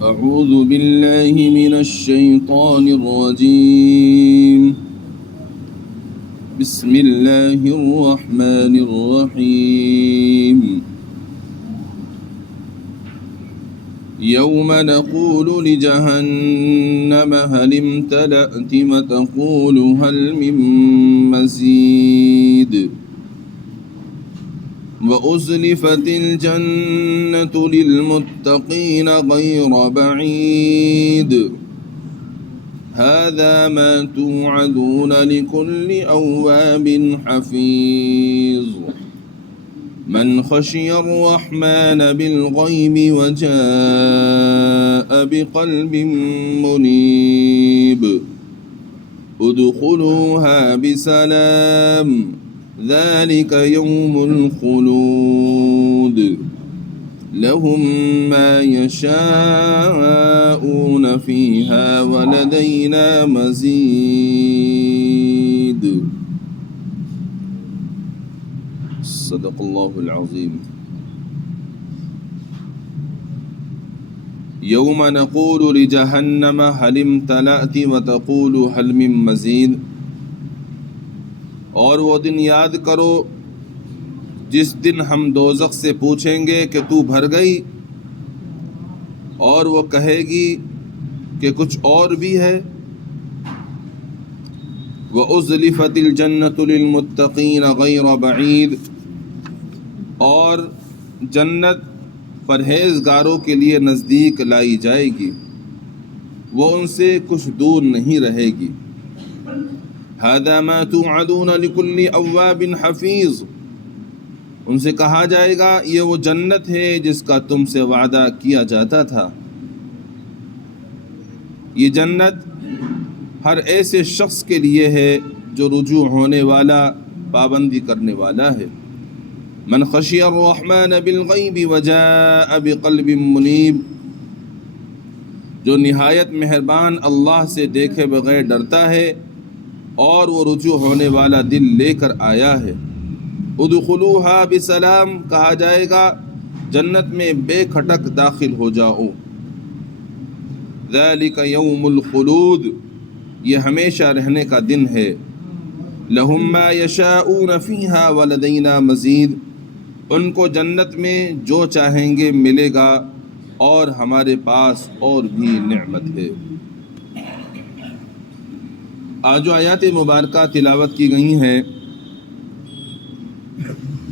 أعوذ بالله من الشيطان الرجيم. بسم الله الرحمن الرحيم. يوم نقول لجهنم هل امتلأت وتقول هل من مزيد وأزلفت الجنة للمتقين غير بعيد هذا ما توعدون لكل أواب حفيظ من خشي الرحمن بالغيب وجاء بقلب منيب ادخلوها بسلام ذلك يوم الخلود لهم ما يشاءون فيها ولدينا مزيد. صدق اللہ العظیم. یوم نقول لجہنم هل امتلأت وتقول هل من مزید. اور وہ دن یاد کرو جس دن ہم دوزخ سے پوچھیں گے کہ تو بھر گئی، اور وہ کہے گی کہ کچھ اور بھی ہے. وَأُزْلِفَتِ الْجَنَّةُ لِلْمُتَّقِينَ غَيْرَ بَعِيدٍ، اور جنت پرہیزگاروں کے لیے نزدیک لائی جائے گی، وہ ان سے کچھ دور نہیں رہے گی. هذا ما توعدون لكل اواب حفیظ، ان سے کہا جائے گا یہ وہ جنت ہے جس کا تم سے وعدہ کیا جاتا تھا. یہ جنت ہر ایسے شخص کے لیے ہے جو رجوع ہونے والا، پابندی کرنے والا ہے. من خشی الرحمن بالغیب وجاء بقلب منیب، جو نہایت مہربان اللہ سے دیکھے بغیر ڈرتا ہے اور وہ رجوع ہونے والا دل لے کر آیا ہے. ادخلوها بسلام، کہا جائے گا جنت میں بے کھٹک داخل ہو جاؤ. ذالک یوم الخلود، یہ ہمیشہ رہنے کا دن ہے. لہم ما یشاءون فیہا ولدینا مزید، ان کو جنت میں جو چاہیں گے ملے گا اور ہمارے پاس اور بھی نعمت ہے. آج جو آیات مبارکہ تلاوت کی گئی ہیں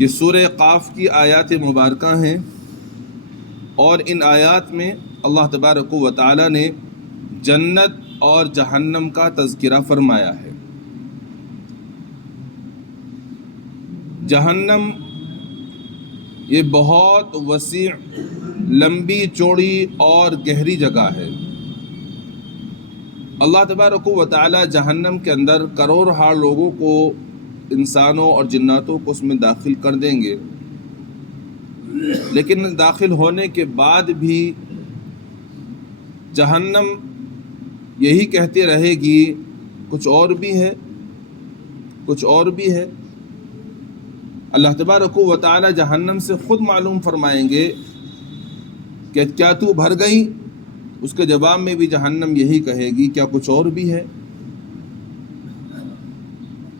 یہ سورہ قاف کی آیات مبارکہ ہیں، اور ان آیات میں اللہ تبارک و تعالی نے جنت اور جہنم کا تذکرہ فرمایا ہے. جہنم یہ بہت وسیع، لمبی چوڑی اور گہری جگہ ہے. اللہ تبارک و تعالی جہنم کے اندر کروڑہا لوگوں کو، انسانوں اور جناتوں کو اس میں داخل کر دیں گے، لیکن داخل ہونے کے بعد بھی جہنم یہی کہتے رہے گی کچھ اور بھی ہے، کچھ اور بھی ہے. اللہ تبارک و تعالی جہنم سے خود معلوم فرمائیں گے کہ کیا تو بھر گئی؟ اس کے جواب میں بھی جہنم یہی کہے گی کیا کچھ اور بھی ہے؟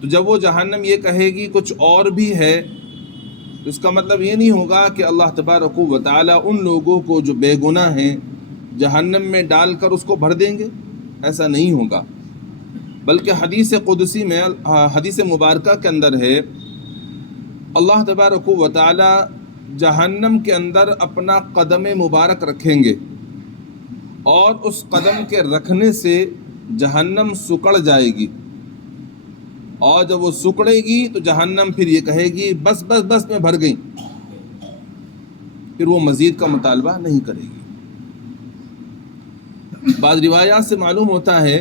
تو جب وہ جہنم یہ کہے گی کچھ اور بھی ہے، تو اس کا مطلب یہ نہیں ہوگا کہ اللہ تبارک و تعالی ان لوگوں کو جو بے گناہ ہیں جہنم میں ڈال کر اس کو بھر دیں گے، ایسا نہیں ہوگا. بلکہ حدیث قدسی میں، حدیث مبارکہ کے اندر ہے، اللہ تبارک و تعالی جہنم کے اندر اپنا قدم مبارک رکھیں گے، اور اس قدم کے رکھنے سے جہنم سکڑ جائے گی، اور جب وہ سکڑے گی تو جہنم پھر یہ کہے گی بس بس بس میں بھر گئی، پھر وہ مزید کا مطالبہ نہیں کرے گی. بعض روایات سے معلوم ہوتا ہے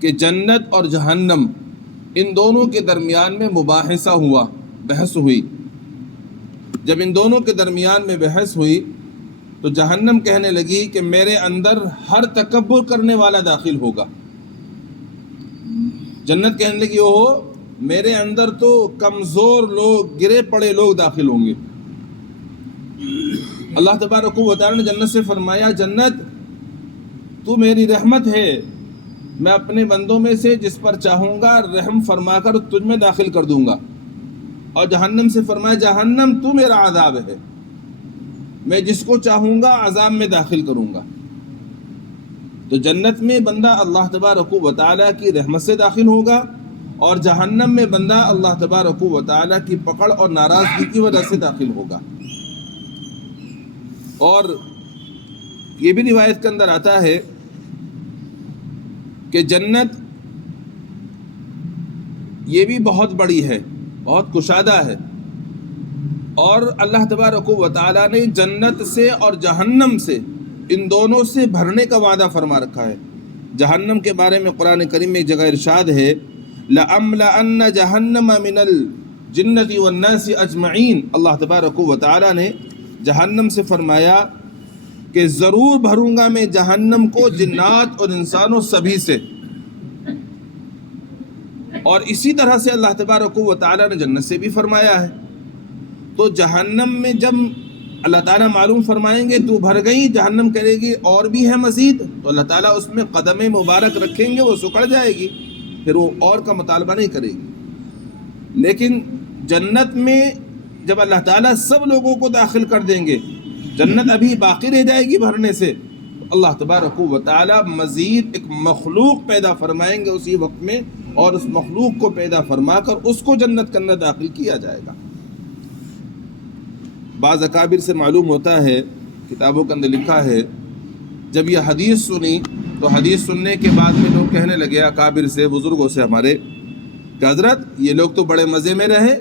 کہ جنت اور جہنم ان دونوں کے درمیان میں مباحثہ ہوا، بحث ہوئی. جب ان دونوں کے درمیان میں بحث ہوئی تو جہنم کہنے لگی کہ میرے اندر ہر تکبر کرنے والا داخل ہوگا. جنت کہنے لگی اوہ میرے اندر تو کمزور لوگ، گرے پڑے لوگ داخل ہوں گے. اللہ تبارک و تعالی نے جنت سے فرمایا جنت تو میری رحمت ہے، میں اپنے بندوں میں سے جس پر چاہوں گا رحم فرما کر تجھ میں داخل کر دوں گا، اور جہنم سے فرمایا جہنم تو میرا عذاب ہے، میں جس کو چاہوں گا عذاب میں داخل کروں گا۔ تو جنت میں بندہ اللہ تبارک و تعالی کی رحمت سے داخل ہوگا، اور جہنم میں بندہ اللہ تبارک و تعالی کی پکڑ اور ناراضگی کی وجہ سے داخل ہوگا۔ اور یہ بھی روایت کے اندر آتا ہے کہ جنت یہ بھی بہت بڑی ہے، بہت کشادہ ہے، اور اللہ تبارک و تعالی نے جنت سے اور جہنم سے، ان دونوں سے بھرنے کا وعدہ فرما رکھا ہے۔ جہنم کے بارے میں قرآن کریم میں ایک جگہ ارشاد ہے لَأَمْلَأَنَّ جَهَنَّمَ مِنَ الْجِنَّةِ وَالنَّاسِ أَجْمَعِينَ، اللہ تبارک و تعالی نے جہنم سے فرمایا کہ ضرور بھروں گا میں جہنم کو جنات اور انسانوں سبھی سے، اور اسی طرح سے اللہ تبارک و تعالی نے جنت سے بھی فرمایا ہے۔ تو جہنم میں جب اللہ تعالیٰ معلوم فرمائیں گے تو بھر گئی، جہنم کرے گی اور بھی ہے مزید، تو اللہ تعالیٰ اس میں قدم مبارک رکھیں گے، وہ سکڑ جائے گی، پھر وہ اور کا مطالبہ نہیں کرے گی۔ لیکن جنت میں جب اللہ تعالیٰ سب لوگوں کو داخل کر دیں گے، جنت ابھی باقی رہ جائے گی بھرنے سے، اللہ تبارک و تعالیٰ مزید ایک مخلوق پیدا فرمائیں گے اسی وقت میں، اور اس مخلوق کو پیدا فرما کر اس کو جنت کے اندر داخل کیا جائے گا۔ بعض اکابر سے معلوم ہوتا ہے، کتابوں کے اندر لکھا ہے، جب یہ حدیث سنی تو حدیث سننے کے بعد میں لوگ کہنے لگے اکابر سے، بزرگوں سے ہمارے، کہ حضرت یہ لوگ تو بڑے مزے میں رہے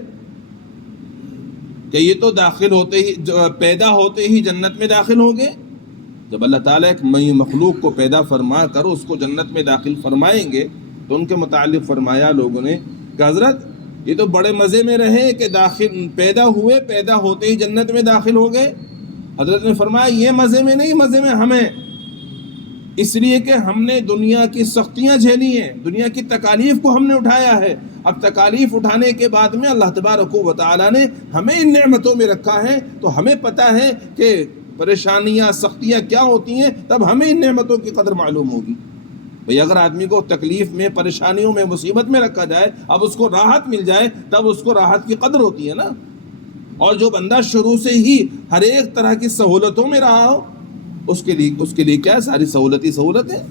کہ یہ تو داخل ہوتے ہی، پیدا ہوتے ہی جنت میں داخل ہوں گے۔ جب اللہ تعالیٰ ایک مخلوق کو پیدا فرما کر اس کو جنت میں داخل فرمائیں گے تو ان کے متعلق فرمایا لوگوں نے کہ حضرت یہ تو بڑے مزے میں رہے کہ پیدا ہوئے، پیدا ہوتے ہی جنت میں داخل ہو گئے۔ حضرت نے فرمایا یہ مزے میں نہیں، مزے میں ہمیں، اس لیے کہ ہم نے دنیا کی سختیاں جھیلی ہیں، دنیا کی تکالیف کو ہم نے اٹھایا ہے۔ اب تکالیف اٹھانے کے بعد میں اللہ تبارک و تعالیٰ نے ہمیں ان نعمتوں میں رکھا ہے، تو ہمیں پتہ ہے کہ پریشانیاں، سختیاں کیا ہوتی ہیں، تب ہمیں ان نعمتوں کی قدر معلوم ہوگی۔ بھئی اگر آدمی کو تکلیف میں، پریشانیوں میں، مصیبت میں رکھا جائے، اب اس کو راحت مل جائے، تب اس کو راحت کی قدر ہوتی ہے نا۔ اور جو بندہ شروع سے ہی ہر ایک طرح کی سہولتوں میں رہا ہو، اس کے لیے کیا ہے، ساری سہولت ہے۔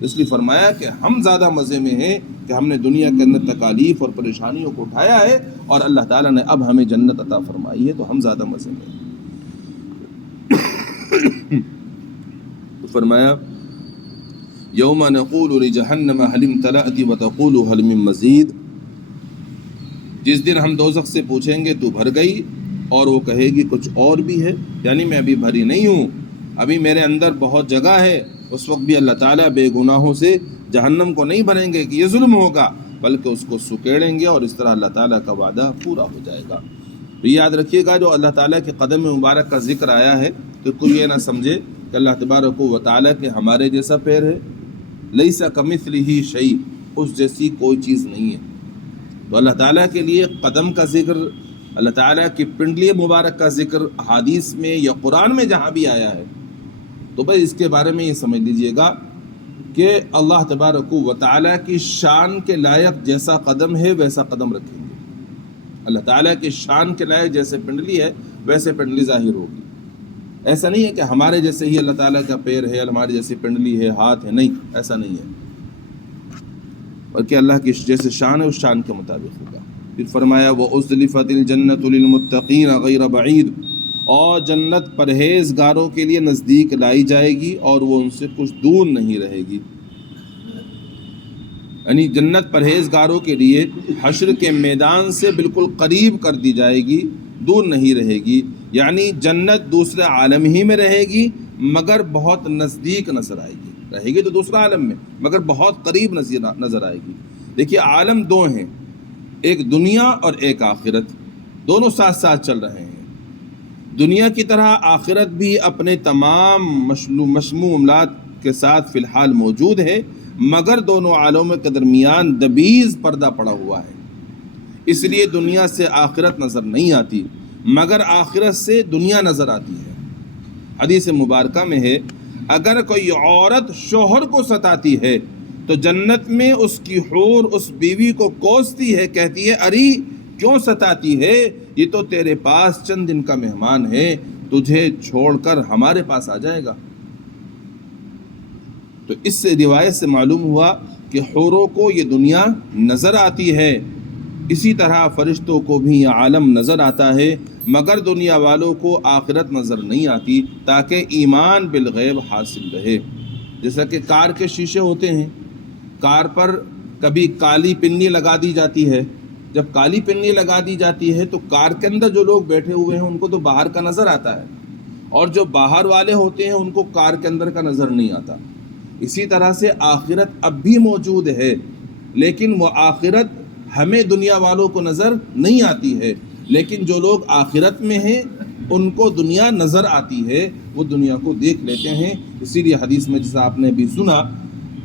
اس لیے فرمایا کہ ہم زیادہ مزے میں ہیں کہ ہم نے دنیا کے اندر تکالیف اور پریشانیوں کو اٹھایا ہے، اور اللہ تعالیٰ نے اب ہمیں جنت عطا فرمائی ہے، تو ہم زیادہ مزے میں ہیں۔ تو فرمایا یوم نقول لجہنم هل امتلأت وتقول هل من مزید، جس دن ہم دوزخ سے پوچھیں گے تو بھر گئی، اور وہ کہے گی کچھ اور بھی ہے، یعنی میں ابھی بھری نہیں ہوں، ابھی میرے اندر بہت جگہ ہے۔ اس وقت بھی اللہ تعالیٰ بے گناہوں سے جہنم کو نہیں بھریں گے کہ یہ ظلم ہوگا، بلکہ اس کو سکیڑیں گے، اور اس طرح اللہ تعالیٰ کا وعدہ پورا ہو جائے گا۔ تو یاد رکھیے گا، جو اللہ تعالیٰ کے قدم مبارک کا ذکر آیا ہے تو کوئی یہ نہ سمجھے کہ اللہ تبارک و تعالیٰ کے ہمارے جیسا پیر ہے، لیسا کمثلہ شیء، اس جیسی کوئی چیز نہیں ہے۔ تو اللہ تعالیٰ کے لیے قدم کا ذکر، اللہ تعالیٰ کی پنڈلی مبارک کا ذکر حدیث میں یا قرآن میں جہاں بھی آیا ہے، تو بھائی اس کے بارے میں یہ سمجھ لیجئے گا کہ اللہ تبارک و تعالیٰ کی شان کے لائق جیسا قدم ہے ویسا قدم رکھیں گے۔ اللہ تعالیٰ کی شان کے لائق جیسے پنڈلی ہے ویسے پنڈلی ظاہر ہوگی۔ ایسا نہیں ہے کہ ہمارے جیسے ہی اللہ تعالیٰ کا پیر ہے، ہماری جیسی پنڈلی ہے، ہاتھ ہے، نہیں، ایسا نہیں ہے، بلکہ اللہ کی جیسے شان ہے اس شان کے مطابق ہوگا۔ پھر فرمایا وَأُزْلِفَتِ الْجَنَّةُ لِلْمُتَّقِينَ غَيْرَ بَعِيدٍ، اور جنت پرہیزگاروں کے لیے نزدیک لائی جائے گی، اور وہ ان سے کچھ دور نہیں رہے گی۔ یعنی جنت پرہیزگاروں کے لیے حشر کے میدان سے بالکل قریب کر دی جائے گی، دور نہیں رہے گی۔ یعنی جنت دوسرے عالم ہی میں رہے گی، مگر بہت نزدیک نظر آئے گی، رہے گی تو دوسرے عالم میں، مگر بہت قریب نظر آئے گی۔ دیکھیے عالم دو ہیں، ایک دنیا اور ایک آخرت، دونوں ساتھ ساتھ چل رہے ہیں۔ دنیا کی طرح آخرت بھی اپنے تمام مشمولات کے ساتھ فی الحال موجود ہے، مگر دونوں عالموں کے درمیان دبیز پردہ پڑا ہوا ہے۔ اس لیے دنیا سے آخرت نظر نہیں آتی، مگر آخرت سے دنیا نظر آتی ہے۔ حدیث مبارکہ میں ہے اگر کوئی عورت شوہر کو ستاتی ہے تو جنت میں اس کی حور اس بیوی کو کوستی ہے، کہتی ہے اری کیوں ستاتی ہے، یہ تو تیرے پاس چند دن کا مہمان ہے، تجھے چھوڑ کر ہمارے پاس آ جائے گا۔ تو اس سے روایت سے معلوم ہوا کہ حوروں کو یہ دنیا نظر آتی ہے، اسی طرح فرشتوں کو بھی یہ عالم نظر آتا ہے، مگر دنیا والوں کو آخرت نظر نہیں آتی تاکہ ایمان بالغیب حاصل رہے۔ جیسا کہ کار کے شیشے ہوتے ہیں، کار پر کبھی کالی پنی لگا دی جاتی ہے، جب کالی پنی لگا دی جاتی ہے تو کار کے اندر جو لوگ بیٹھے ہوئے ہیں ان کو تو باہر کا نظر آتا ہے، اور جو باہر والے ہوتے ہیں ان کو کار کے اندر کا نظر نہیں آتا۔ اسی طرح سے آخرت اب بھی موجود ہے، لیکن وہ آخرت ہمیں دنیا والوں کو نظر نہیں آتی ہے، لیکن جو لوگ آخرت میں ہیں ان کو دنیا نظر آتی ہے، وہ دنیا کو دیکھ لیتے ہیں۔ اسی لیے حدیث میں جیسا آپ نے بھی سنا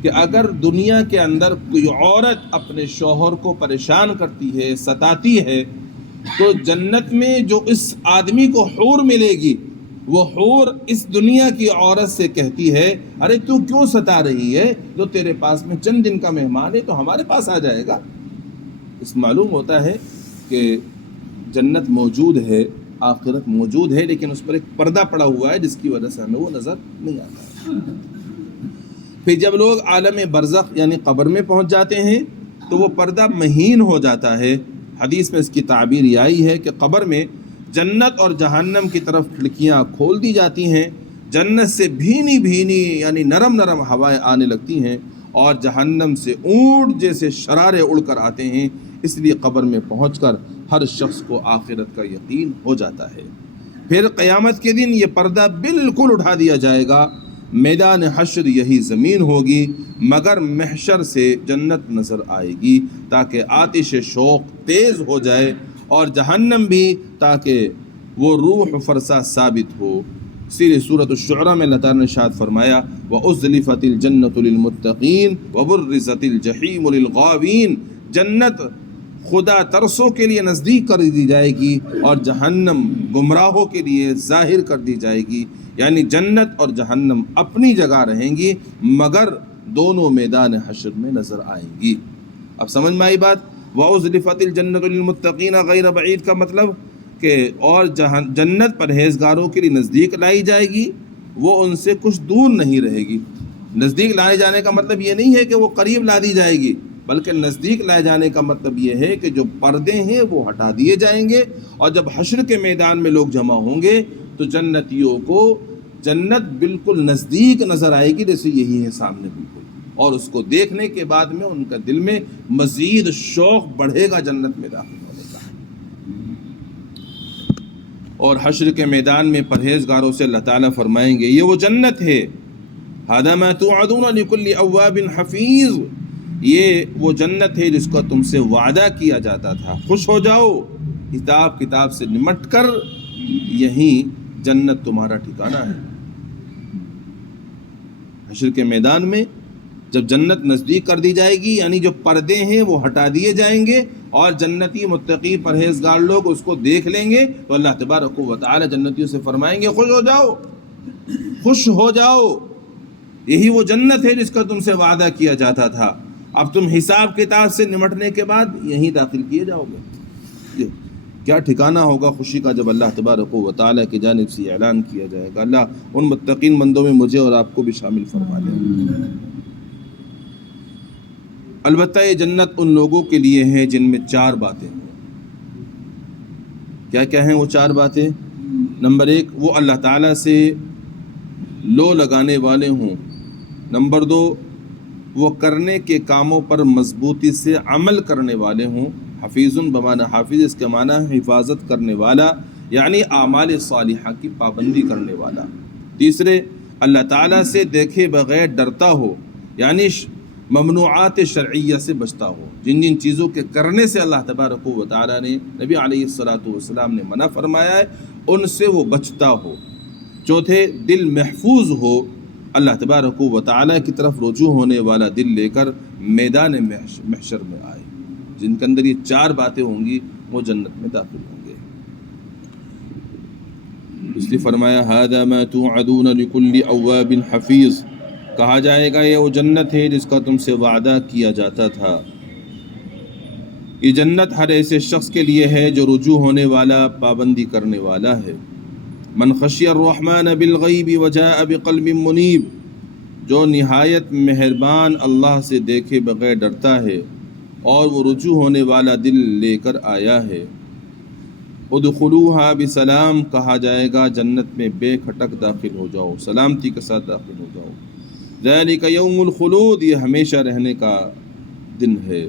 کہ اگر دنیا کے اندر کوئی عورت اپنے شوہر کو پریشان کرتی ہے، ستاتی ہے، تو جنت میں جو اس آدمی کو حور ملے گی، وہ حور اس دنیا کی عورت سے کہتی ہے ارے تو کیوں ستا رہی ہے، جو تیرے پاس میں چند دن کا مہمان ہے تو ہمارے پاس آ جائے گا۔ اس معلوم ہوتا ہے کہ جنت موجود ہے، آخرت موجود ہے، لیکن اس پر ایک پردہ پڑا ہوا ہے جس کی وجہ سے ہمیں وہ نظر نہیں آتا۔ پھر جب لوگ عالم برزخ یعنی قبر میں پہنچ جاتے ہیں تو وہ پردہ مہین ہو جاتا ہے۔ حدیث میں اس کی تعبیر یہ آئی ہے کہ قبر میں جنت اور جہنم کی طرف کھڑکیاں کھول دی جاتی ہیں، جنت سے بھینی بھینی یعنی نرم نرم ہوائیں آنے لگتی ہیں، اور جہنم سے اونٹ جیسے شرارے اڑ کر آتے ہیں۔ اس لیے قبر میں پہنچ کر ہر شخص کو آخرت کا یقین ہو جاتا ہے۔ پھر قیامت کے دن یہ پردہ بالکل اٹھا دیا جائے گا، میدان حشر یہی زمین ہوگی، مگر محشر سے جنت نظر آئے گی تاکہ آتش شوق تیز ہو جائے، اور جہنم بھی تاکہ وہ روح فرسا ثابت ہو۔ اسی لیے سورۃ الشعراء میں اللہ تعالیٰ نے ارشاد فرمایا وَأُزْلِفَتِ الْجَنَّةُ لِلْمُتَّقِينَ وَبُرِّزَتِ الْجَحِيمُ لِلْغَاوِينَ۔ جنت خدا ترسوں کے لیے نزدیک کر دی جائے گی، اور جہنم گمراہوں کے لیے ظاہر کر دی جائے گی، یعنی جنت اور جہنم اپنی جگہ رہیں گی مگر دونوں میدان حشر میں نظر آئیں گی۔ اب سمجھ میں آئی بات؟ وَأُزْلِفَتِ الْجَنَّةُ لِلْمُتَّقِينَ غَيْرَ بَعِيدٍ کا مطلب کہ اور جنت پرہیزگاروں کے لیے نزدیک لائی جائے گی، وہ ان سے کچھ دور نہیں رہے گی۔ نزدیک لائے جانے کا مطلب یہ نہیں ہے کہ وہ قریب لا دی جائے گی، بلکہ نزدیک لائے جانے کا مطلب یہ ہے کہ جو پردے ہیں وہ ہٹا دیے جائیں گے، اور جب حشر کے میدان میں لوگ جمع ہوں گے تو جنتیوں کو جنت بالکل نزدیک نظر آئے گی، جیسے یہی ہے سامنے بالکل، اور اس کو دیکھنے کے بعد میں ان کا دل میں مزید شوق بڑھے گا جنت میں داخل ہونے کا۔ اور حشر کے میدان میں پرہیزگاروں سے اللہ تعالیٰ فرمائیں گے یہ وہ جنت ہے، هذا ما توعدون لكل اواب حفیظ، یہ وہ جنت ہے جس کا تم سے وعدہ کیا جاتا تھا، خوش ہو جاؤ، حساب کتاب سے نمٹ کر یہیں جنت تمہارا ٹھکانہ ہے۔ حشر کے میدان میں جب جنت نزدیک کر دی جائے گی، یعنی جو پردے ہیں وہ ہٹا دیے جائیں گے، اور جنتی متقی پرہیزگار لوگ اس کو دیکھ لیں گے، تو اللہ تبارک و تعالی جنتیوں سے فرمائیں گے خوش ہو جاؤ، خوش ہو جاؤ، یہی وہ جنت ہے جس کا تم سے وعدہ کیا جاتا تھا، اب تم حساب کتاب سے نمٹنے کے بعد یہیں داخل کیے جاؤ گے۔ کیا ٹھکانہ ہوگا خوشی کا جب اللہ تبارک و تعالیٰ کی جانب سے اعلان کیا جائے گا۔ اللہ ان متقین بندوں میں مجھے اور آپ کو بھی شامل فرما لے۔ البتہ یہ جنت ان لوگوں کے لیے ہے جن میں 4 باتیں ہیں۔ کیا کیا ہیں وہ 4 باتیں؟ نمبر 1 وہ اللہ تعالیٰ سے لو لگانے والے ہوں، نمبر 2 وہ کرنے کے کاموں پر مضبوطی سے عمل کرنے والے ہوں، حفیظ بمعنی حافظ، اس کے معنی ہے حفاظت کرنے والا، یعنی اعمال صالحہ کی پابندی کرنے والا۔ تیسرے اللہ تعالیٰ سے دیکھے بغیر ڈرتا ہو، یعنی ممنوعات شرعیہ سے بچتا ہو، جن جن چیزوں کے کرنے سے اللہ تبارک و تعالیٰ نے نبی علیہ الصلاۃ نے منع فرمایا ہے ان سے وہ بچتا ہو۔ چوتھے دل محفوظ ہو، اللہ تبارک و تعالیٰ کی طرف رجوع ہونے والا دل لے کر میدان محشر میں آئے۔ جن کے اندر یہ 4 باتیں ہوں گی وہ جنت میں داخل ہوں گے۔ اس لیے فرمایا ھذا ما توعدون لکل اواب حفیظ، کہا جائے گا یہ وہ جنت ہے جس کا تم سے وعدہ کیا جاتا تھا۔ یہ جنت ہر ایسے شخص کے لیے ہے جو رجوع ہونے والا، پابندی کرنے والا ہے۔ من خشی الرحمن بالغیب وجاء بقلب منیب، جو نہایت مہربان اللہ سے دیکھے بغیر ڈرتا ہے اور وہ رجوع ہونے والا دل لے کر آیا ہے۔ ادخلوها بسلام، کہا جائے گا جنت میں بے کھٹک داخل ہو جاؤ، سلامتی کے ساتھ داخل ہو جاؤ۔ ذالک یوم الخلود، یہ ہمیشہ رہنے کا دن ہے۔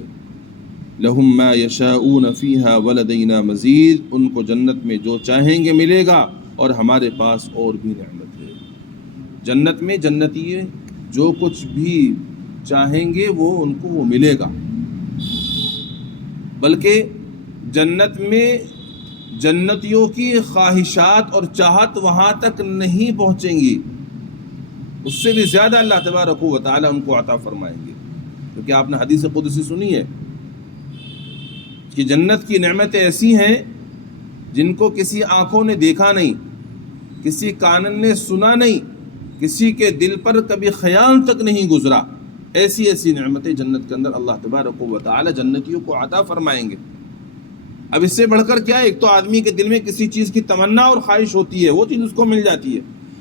لہم ما یشاؤون فیہا ولدینا مزید، ان کو جنت میں جو چاہیں گے ملے گا اور ہمارے پاس اور بھی نعمت ہے۔ جنت میں جنتی جو کچھ بھی چاہیں گے وہ ان کو وہ ملے گا، بلکہ جنت میں جنتیوں کی خواہشات اور چاہت وہاں تک نہیں پہنچیں گی، اس سے بھی زیادہ اللہ تبارک و تعالی ان کو عطا فرمائیں گے۔ کیونکہ آپ نے حدیث قدسی سنی ہے کہ جنت کی نعمتیں ایسی ہیں جن کو کسی آنکھوں نے دیکھا نہیں، کسی کان نے سنا نہیں، کسی کے دل پر کبھی خیال تک نہیں گزرا، ایسی ایسی نعمتیں جنت کے اندر اللہ تبارک و تعالی جنتیوں کو عطا فرمائیں گے۔ اب اس سے بڑھ کر کیا ہے، ایک تو آدمی کے دل میں کسی چیز کی تمنا اور خواہش ہوتی ہے، وہ چیز اس کو مل جاتی ہے،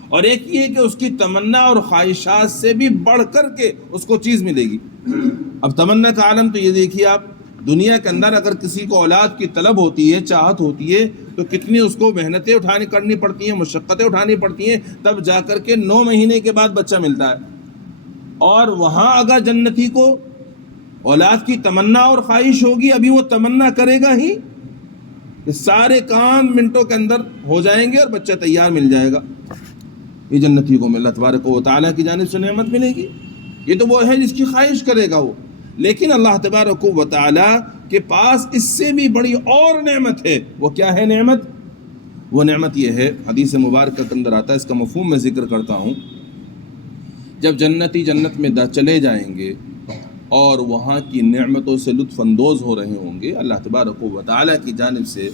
اور ایک یہ کہ اس کی تمنا اور خواہشات سے بھی بڑھ کر کے اس کو چیز ملے گی۔ اب تمنا کا عالم تو یہ دیکھیے آپ، دنیا کے اندر اگر کسی کو اولاد کی طلب ہوتی ہے، چاہت ہوتی ہے، تو کتنی اس کو محنتیں کرنی پڑتی ہیں، مشقتیں اٹھانی پڑتی ہیں، تب جا کر کے 9 مہینے کے بعد بچہ ملتا ہے۔ اور وہاں اگر جنتی کو اولاد کی تمنا اور خواہش ہوگی، ابھی وہ تمنا کرے گا ہی کہ سارے کام منٹوں کے اندر ہو جائیں گے اور بچہ تیار مل جائے گا۔ یہ جنتی کو اللہ تبارک و تعالیٰ کی جانب سے نعمت ملے گی۔ یہ تو وہ ہے جس کی خواہش کرے گا وہ، لیکن اللہ تبارک و تعالیٰ کے پاس اس سے بھی بڑی اور نعمت ہے۔ وہ کیا ہے نعمت؟ وہ نعمت یہ ہے، حدیث مبارکہ کے اندر آتا ہے، اس کا مفہوم میں ذکر کرتا ہوں۔ جب جنتی جنت میں چلے جائیں گے اور وہاں کی نعمتوں سے لطف اندوز ہو رہے ہوں گے، اللہ تبارک و تعالیٰ کی جانب سے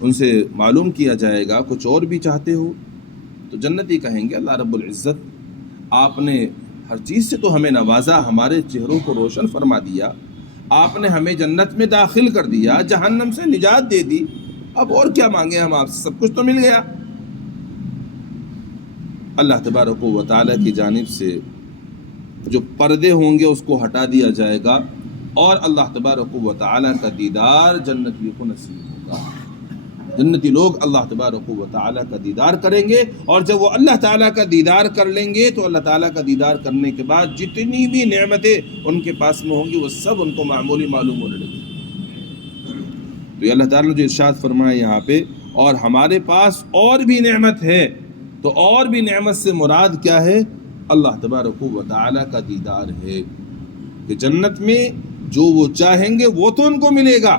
ان سے معلوم کیا جائے گا کچھ اور بھی چاہتے ہو؟ تو جنتی کہیں گے اللہ رب العزت آپ نے ہر چیز سے تو ہمیں نوازا، ہمارے چہروں کو روشن فرما دیا، آپ نے ہمیں جنت میں داخل کر دیا، جہنم سے نجات دے دی، اب اور کیا مانگے ہم آپ سے، سب کچھ تو مل گیا۔ اللہ تبارک و تعالیٰ کی جانب سے جو پردے ہوں گے اس کو ہٹا دیا جائے گا، اور اللہ تبارک و تعالیٰ کا دیدار جنتیوں کو نصیب ہوگا۔ جنتی لوگ اللہ تبارک و تعالیٰ کا دیدار کریں گے، اور جب وہ اللہ تعالیٰ کا دیدار کر لیں گے تو اللہ تعالیٰ کا دیدار کرنے کے بعد جتنی بھی نعمتیں ان کے پاس میں ہوں گی وہ سب ان کو معمولی معلوم ہونے لگیں گی۔ تو یہ اللہ تعالیٰ نے جو ارشاد فرمایا یہاں پہ، اور ہمارے پاس اور بھی نعمت ہے، تو اور بھی نعمت سے مراد کیا ہے؟ اللہ تبارک و تعالیٰ کا دیدار ہے، کہ جنت میں جو وہ چاہیں گے وہ تو ان کو ملے گا،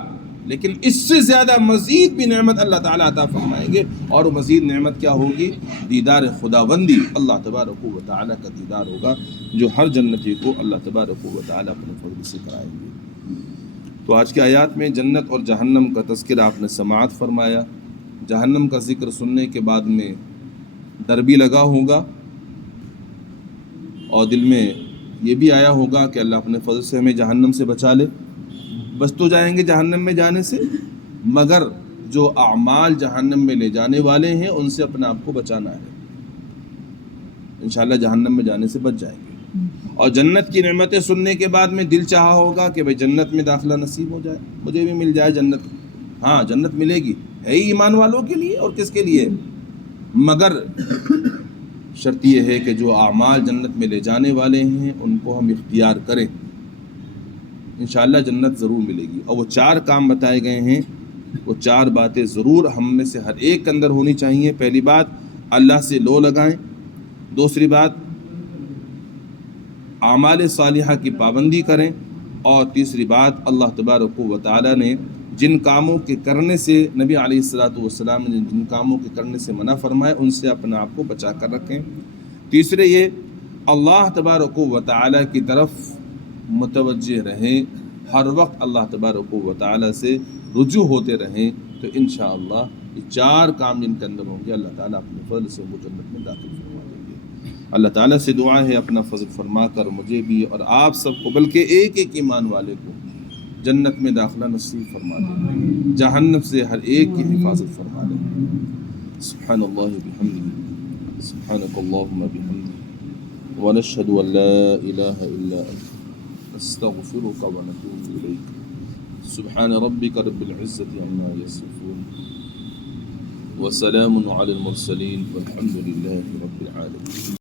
لیکن اس سے زیادہ مزید بھی نعمت اللہ تعالیٰ عطا فرمائیں گے، اور وہ مزید نعمت کیا ہوگی؟ دیدار خداوندی، اللہ تبارک و تعالیٰ کا دیدار ہوگا، جو ہر جنتی کو اللہ تبارک و تعالیٰ اپنے فضل سے کرائیں گے۔ تو آج کی آیات میں جنت اور جہنم کا تذکرہ آپ نے سماعت فرمایا۔ جہنم کا ذکر سننے کے بعد میں ڈر بھی لگا ہوگا، اور دل میں یہ بھی آیا ہوگا کہ اللہ اپنے فضل سے ہمیں جہنم سے بچا لے۔ بس تو جائیں گے جہنم میں جانے سے، مگر جو اعمال جہنم میں لے جانے والے ہیں ان سے اپنے آپ کو بچانا ہے، انشاءاللہ جہنم میں جانے سے بچ جائیں گے۔ اور جنت کی نعمتیں سننے کے بعد میں دل چاہا ہوگا کہ بھئی جنت میں داخلہ نصیب ہو جائے، مجھے بھی مل جائے جنت۔ ہاں جنت ملے گی، ہے ہی ایمان والوں کے لیے، اور کس کے لیے؟ مگر شرط یہ ہے کہ جو اعمال جنت میں لے جانے والے ہیں ان کو ہم اختیار کریں، انشاءاللہ جنت ضرور ملے گی۔ اور وہ 4 کام بتائے گئے ہیں، وہ 4 باتیں ضرور ہم میں سے ہر ایک کے اندر ہونی چاہیے۔ پہلی بات، اللہ سے لو لگائیں۔ دوسری بات، اعمال صالحہ کی پابندی کریں۔ اور تیسری بات، اللہ تبارک و تعالیٰ نے جن کاموں کے کرنے سے نبی علیہ السلام نے جن کاموں کے کرنے سے منع فرمائے ان سے اپنے آپ کو بچا کر رکھیں۔ تیسرے یہ، اللہ تبارک و تعالیٰ کی طرف متوجہ رہیں، ہر وقت اللہ تبارک و تعالیٰ سے رجوع ہوتے رہیں، تو انشاءاللہ یہ 4 کام جن کے اندر ہوں گے اللہ تعالیٰ اپنے فضل سے وہ جنت میں داخل فرما دیں گے۔ اللہ تعالیٰ سے دعا ہے اپنا فضل فرما کر مجھے بھی اور آپ سب کو، بلکہ ایک ایک ایمان والے کو جنت میں داخلہ نصیب فرما دیں، جہنم سے ہر ایک کی حفاظت فرما دیں۔ سبحان اللہ بحمدہ، سبحانک اللہم بحمدک، ونشہد ان لا الہ الا انت، نستغفرک ونتوب الیک۔ سبحان ربک رب العزة عما یصفون، وسلام علی المرسلین، والحمد للہ رب العالمین۔